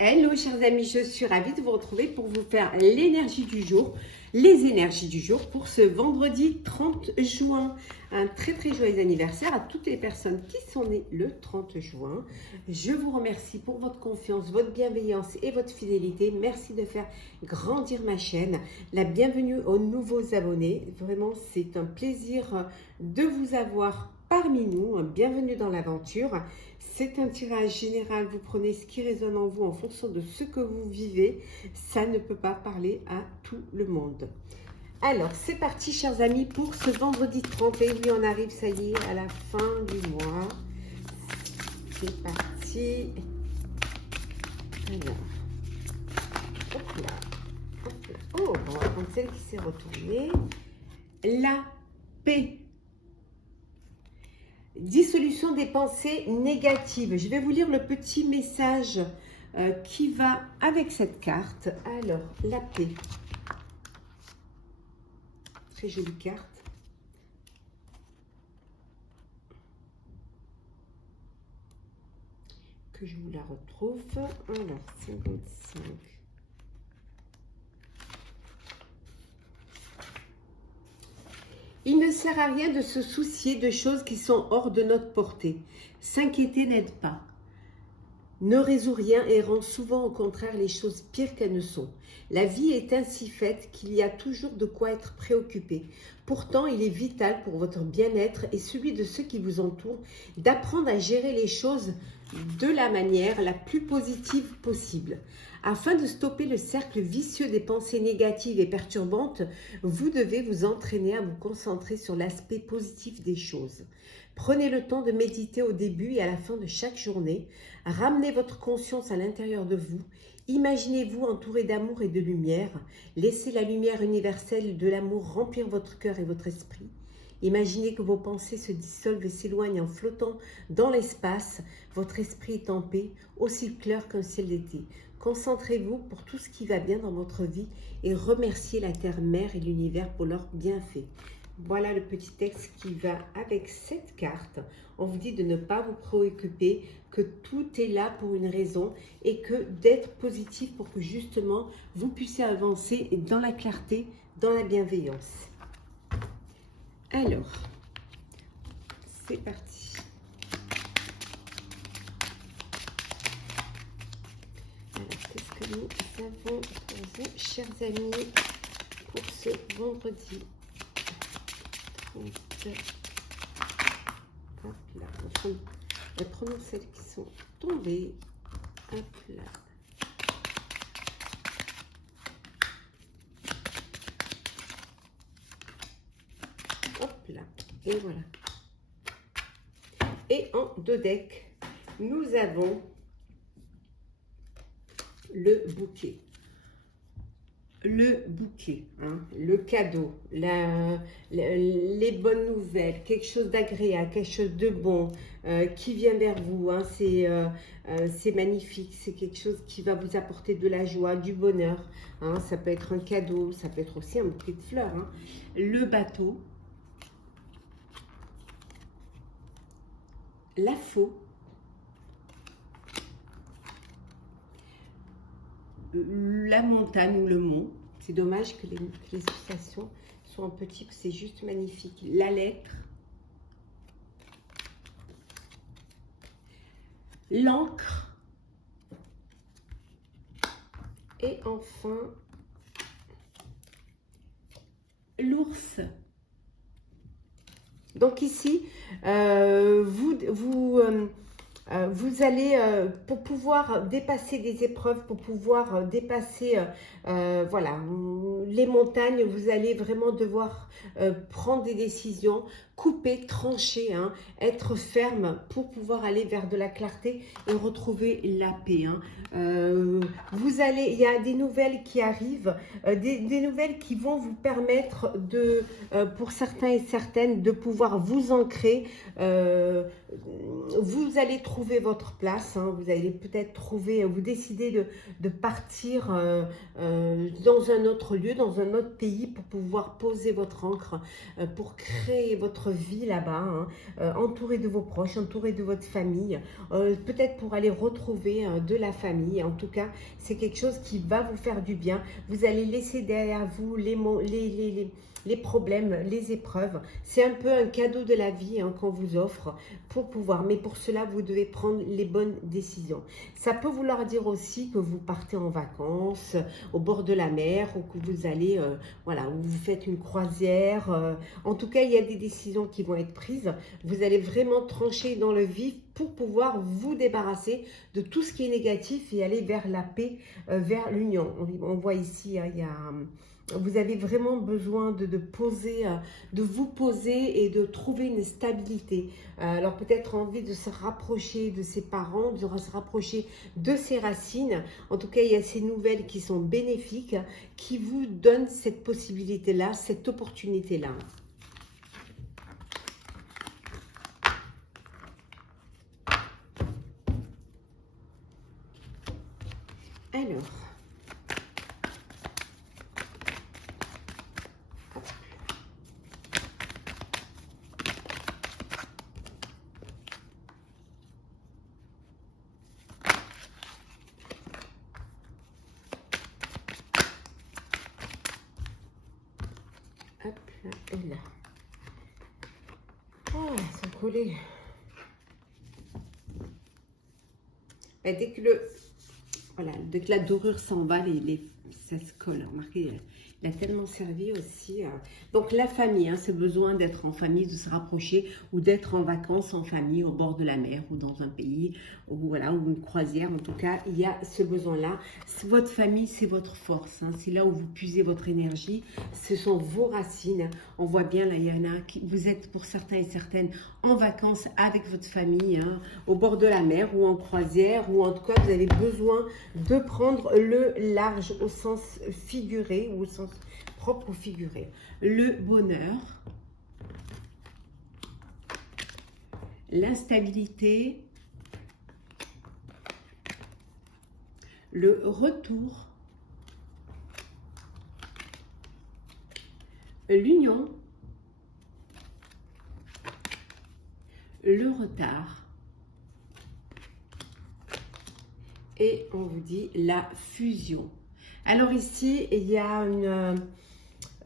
Hello chers amis, je suis ravie de vous retrouver pour vous faire l'énergie du jour, les énergies du jour pour ce vendredi 30 juin. Un très joyeux anniversaire à toutes les personnes qui sont nées le 30 juin. Je vous remercie pour votre confiance, votre bienveillance et votre fidélité. Merci de faire grandir ma chaîne. La bienvenue aux nouveaux abonnés. Vraiment, c'est un plaisir de vous avoir parmi nous. Bienvenue dans l'aventure. C'est un tirage général, vous prenez ce qui résonne en vous en fonction de ce que vous vivez. Ça ne peut pas parler à tout le monde. Alors, c'est parti, chers amis, pour ce vendredi 30. Et oui, on arrive, ça y est, à la fin du mois. C'est parti. Alors, hop là, hop là. Oh, on va prendre celle qui s'est retournée. La paix. Dissolution des pensées négatives. Je vais vous lire le petit message qui va avec cette carte. Alors, la paix. Très jolie carte. Que je vous la retrouve. Alors, 55. Il ne sert à rien de se soucier de choses qui sont hors de notre portée. S'inquiéter n'aide pas. Ne résout rien et rend souvent au contraire les choses pires qu'elles ne sont. La vie est ainsi faite qu'il y a toujours de quoi être préoccupé. Pourtant, il est vital pour votre bien-être et celui de ceux qui vous entourent d'apprendre à gérer les choses de la manière la plus positive possible. Afin de stopper le cercle vicieux des pensées négatives et perturbantes, vous devez vous entraîner à vous concentrer sur l'aspect positif des choses. Prenez le temps de méditer au début et à la fin de chaque journée. Ramenez votre conscience à l'intérieur de vous. Imaginez-vous entouré d'amour et de lumière. Laissez la lumière universelle de l'amour remplir votre cœur et votre esprit. Imaginez que vos pensées se dissolvent et s'éloignent en flottant dans l'espace. Votre esprit est en paix, aussi clair qu'un ciel d'été. Concentrez-vous pour tout ce qui va bien dans votre vie et remerciez la terre-mère et l'univers pour leurs bienfaits. Voilà le petit texte qui va avec cette carte. On vous dit de ne pas vous préoccuper, que tout est là pour une raison et que d'être positif pour que justement vous puissiez avancer dans la clarté, dans la bienveillance. Alors, c'est parti. Alors, qu'est-ce que nous avons pour vous, chers amis, pour ce vendredi 30. Hop là, prenons celles qui sont tombées. Hop là. Hop là. Et voilà. Et en deux decks, nous avons le bouquet. Le bouquet, hein, le cadeau, les bonnes nouvelles, quelque chose d'agréable, quelque chose de bon qui vient vers vous. Hein, c'est magnifique, c'est quelque chose qui va vous apporter de la joie, du bonheur. Hein, ça peut être un cadeau, ça peut être aussi un bouquet de fleurs. Hein. Le bateau, la faux, la montagne ou le mont. C'est dommage que les illustrations soient en petit, c'est juste magnifique. La lettre, l'encre et enfin l'ours. Donc ici, vous allez, pour pouvoir dépasser des épreuves, pour pouvoir dépasser voilà, les montagnes, vous allez vraiment devoir prendre des décisions, couper, trancher, hein, être ferme pour pouvoir aller vers de la clarté et retrouver la paix. Hein. Il y a des nouvelles qui arrivent, des nouvelles qui vont vous permettre de, pour certains et certaines, de pouvoir vous ancrer. Vous allez trouver votre place, hein, vous allez peut-être trouver, vous décidez de partir dans un autre lieu, dans un autre pays pour pouvoir poser votre ancre, pour créer votre votre vie là-bas, hein, entouré de vos proches, entouré de votre famille, peut-être pour aller retrouver de la famille. En tout cas, c'est quelque chose qui va vous faire du bien. Vous allez laisser derrière vous les problèmes, les épreuves. C'est un peu un cadeau de la vie, hein, qu'on vous offre pour pouvoir. Mais pour cela, vous devez prendre les bonnes décisions. Ça peut vouloir dire aussi que vous partez en vacances au bord de la mer ou que vous allez, voilà, ou vous faites une croisière. En tout cas, il y a des décisions qui vont être prises. Vous allez vraiment trancher dans le vif pour pouvoir vous débarrasser de tout ce qui est négatif et aller vers la paix, vers l'union. On voit ici, hein, il y a... Vous avez vraiment besoin de poser, de vous poser et de trouver une stabilité. Alors peut-être envie de se rapprocher de ses parents, de se rapprocher de ses racines. En tout cas, il y a ces nouvelles qui sont bénéfiques, qui vous donnent cette possibilité-là, cette opportunité-là. Alors... hop là et là. Oh, ils sont collés. Et dès que voilà, dès que la dorure s'en va, ça se colle. Remarquez, il a tellement servi aussi. Donc la famille, hein, ce besoin d'être en famille, de se rapprocher ou d'être en vacances en famille au bord de la mer ou dans un pays ou voilà, ou une croisière. En tout cas, il y a ce besoin-là. Votre famille, c'est votre force. Hein, c'est là où vous puisez votre énergie. Ce sont vos racines. On voit bien là, il y en a qui vous êtes pour certains et certaines en vacances avec votre famille, hein, au bord de la mer ou en croisière, ou en tout cas, vous avez besoin de prendre le large au sens figuré ou au sens propre ou figuré. Le bonheur, l'instabilité, le retour, l'union, le retard et on vous dit la fusion. Alors ici, il y a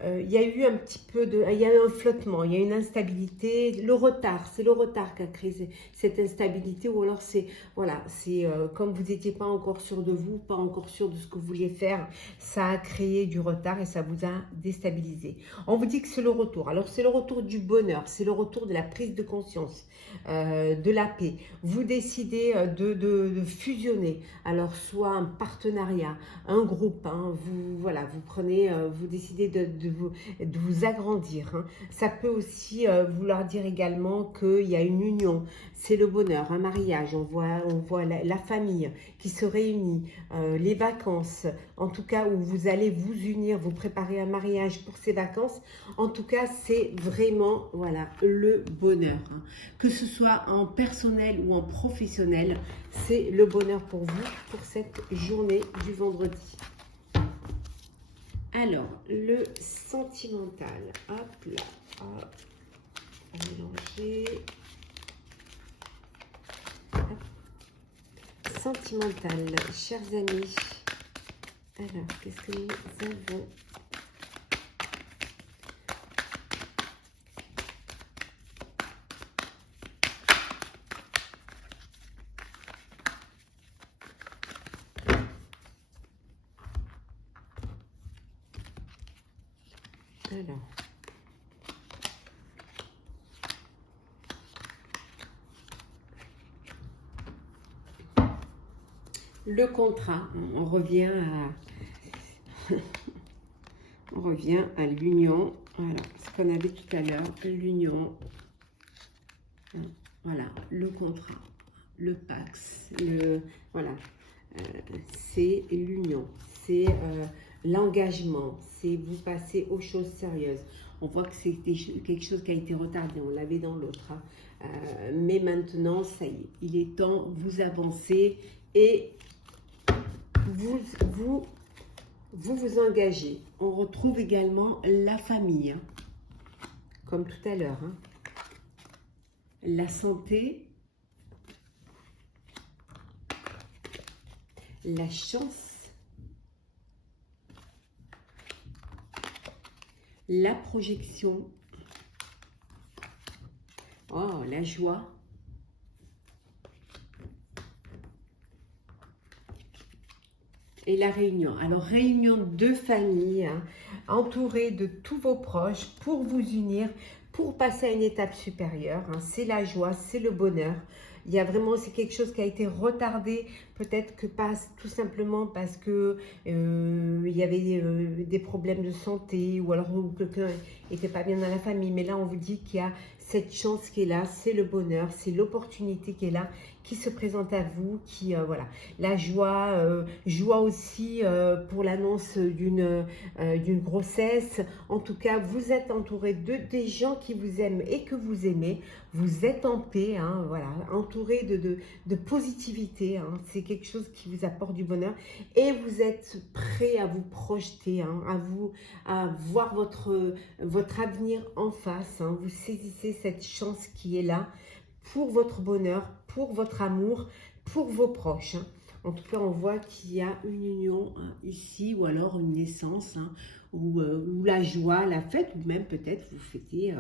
il y a eu un petit peu de, il y a eu un flottement, il y a une instabilité, le retard, c'est le retard qui a créé cette instabilité, ou alors c'est, voilà, c'est comme vous n'étiez pas encore sûr de vous, pas encore sûr de ce que vous vouliez faire, ça a créé du retard et ça vous a déstabilisé. On vous dit que c'est le retour, alors c'est le retour du bonheur, c'est le retour de la prise de conscience, de la paix. Vous décidez de fusionner, alors soit un partenariat, un groupe, hein, vous, voilà, vous prenez, vous décidez de vous agrandir. Hein. Ça peut aussi vouloir dire également qu'il y a une union, c'est le bonheur, un mariage, on voit la famille qui se réunit, les vacances, en tout cas où vous allez vous unir, vous préparer un mariage pour ces vacances. En tout cas, c'est vraiment, voilà, le bonheur. Hein. Que ce soit en personnel ou en professionnel, c'est le bonheur pour vous, pour cette journée du vendredi. Alors, le sentimental, hop là, hop, on va mélanger. Hop. Sentimental, chers amis. Alors, qu'est-ce que nous avons? Alors, le contrat, on revient à l'union, voilà, ce qu'on avait tout à l'heure, l'union, voilà, le contrat, le pax, voilà, c'est l'union, c'est l'engagement, c'est vous passer aux choses sérieuses. On voit que c'est quelque chose qui a été retardé, on l'avait dans l'autre. Hein. Mais maintenant, ça y est, il est temps, vous avancez et vous engagez. On retrouve également la famille, hein, comme tout à l'heure. Hein. la santé, la chance, la projection, oh, la joie, et la réunion. Alors, réunion de famille, hein, entourée de tous vos proches pour vous unir, pour passer à une étape supérieure. Hein. C'est la joie, c'est le bonheur. Il y a vraiment, c'est quelque chose qui a été retardé, peut-être que pas tout simplement parce que il y avait des problèmes de santé ou alors quelqu'un n'était pas bien dans la famille. Mais là, on vous dit qu'il y a cette chance qui est là, c'est le bonheur, c'est l'opportunité qui est là, qui se présente à vous, qui, voilà. La joie, joie aussi pour l'annonce d'une grossesse. En tout cas, vous êtes entouré des gens qui vous aiment et que vous aimez. Vous êtes en paix, hein, voilà, entouré de positivité. Hein, c'est quelque chose qui vous apporte du bonheur. Et vous êtes prêt à vous projeter, hein, à voir votre avenir en face. Hein, vous saisissez cette chance qui est là pour votre bonheur, pour votre amour, pour vos proches. Hein. En tout cas, on voit qu'il y a une union hein, ici, ou alors une naissance, hein, ou la joie, la fête, ou même peut-être vous fêtez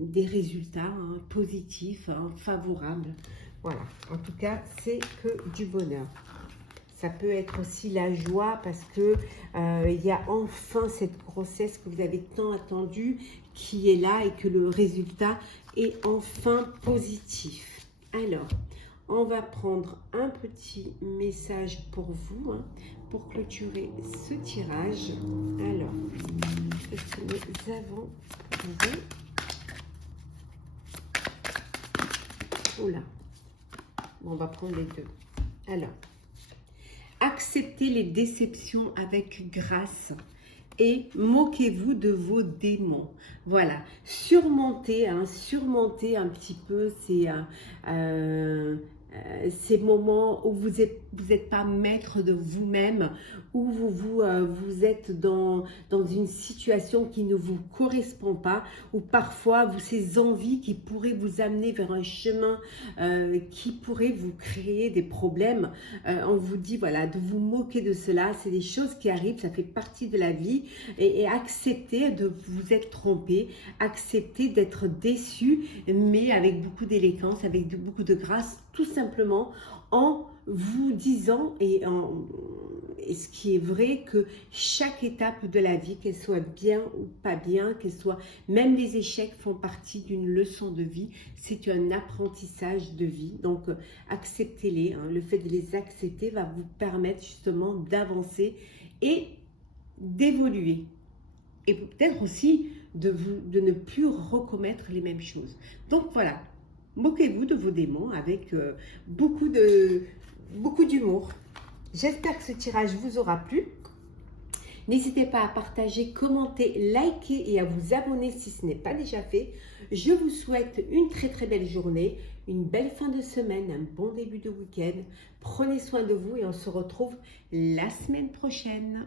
des résultats hein, positifs, hein, favorables. Voilà, en tout cas, c'est que du bonheur. Ça peut être aussi la joie parce que il y a enfin cette grossesse que vous avez tant attendue qui est là et que le résultat est enfin positif. Alors, on va prendre un petit message pour vous, hein, pour clôturer ce tirage. Alors, qu'est-ce que nous avons pour vous? Oula, bon, on va prendre les deux. Alors, acceptez les déceptions avec grâce et moquez-vous de vos démons. Voilà, surmontez un petit peu ces moments où vous n'êtes pas maître de vous-même, où vous êtes dans une situation qui ne vous correspond pas, ou parfois ces envies qui pourraient vous amener vers un chemin qui pourrait vous créer des problèmes. On vous dit voilà, de vous moquer de cela, c'est des choses qui arrivent, ça fait partie de la vie, et accepter de vous être trompé, accepter d'être déçu, mais avec beaucoup d'élégance, avec beaucoup de grâce, tout simplement en vous disant, et ce qui est vrai, que chaque étape de la vie, qu'elle soit bien ou pas bien, même les échecs font partie d'une leçon de vie, c'est un apprentissage de vie, donc acceptez-les, hein. Le fait de les accepter va vous permettre justement d'avancer et d'évoluer, et peut-être aussi de ne plus recommettre les mêmes choses. Donc voilà, moquez-vous de vos démons avec beaucoup d'humour. J'espère que ce tirage vous aura plu. N'hésitez pas à partager, commenter, liker et à vous abonner si ce n'est pas déjà fait. Je vous souhaite une très très belle journée, une belle fin de semaine, un bon début de week-end. Prenez soin de vous et on se retrouve la semaine prochaine.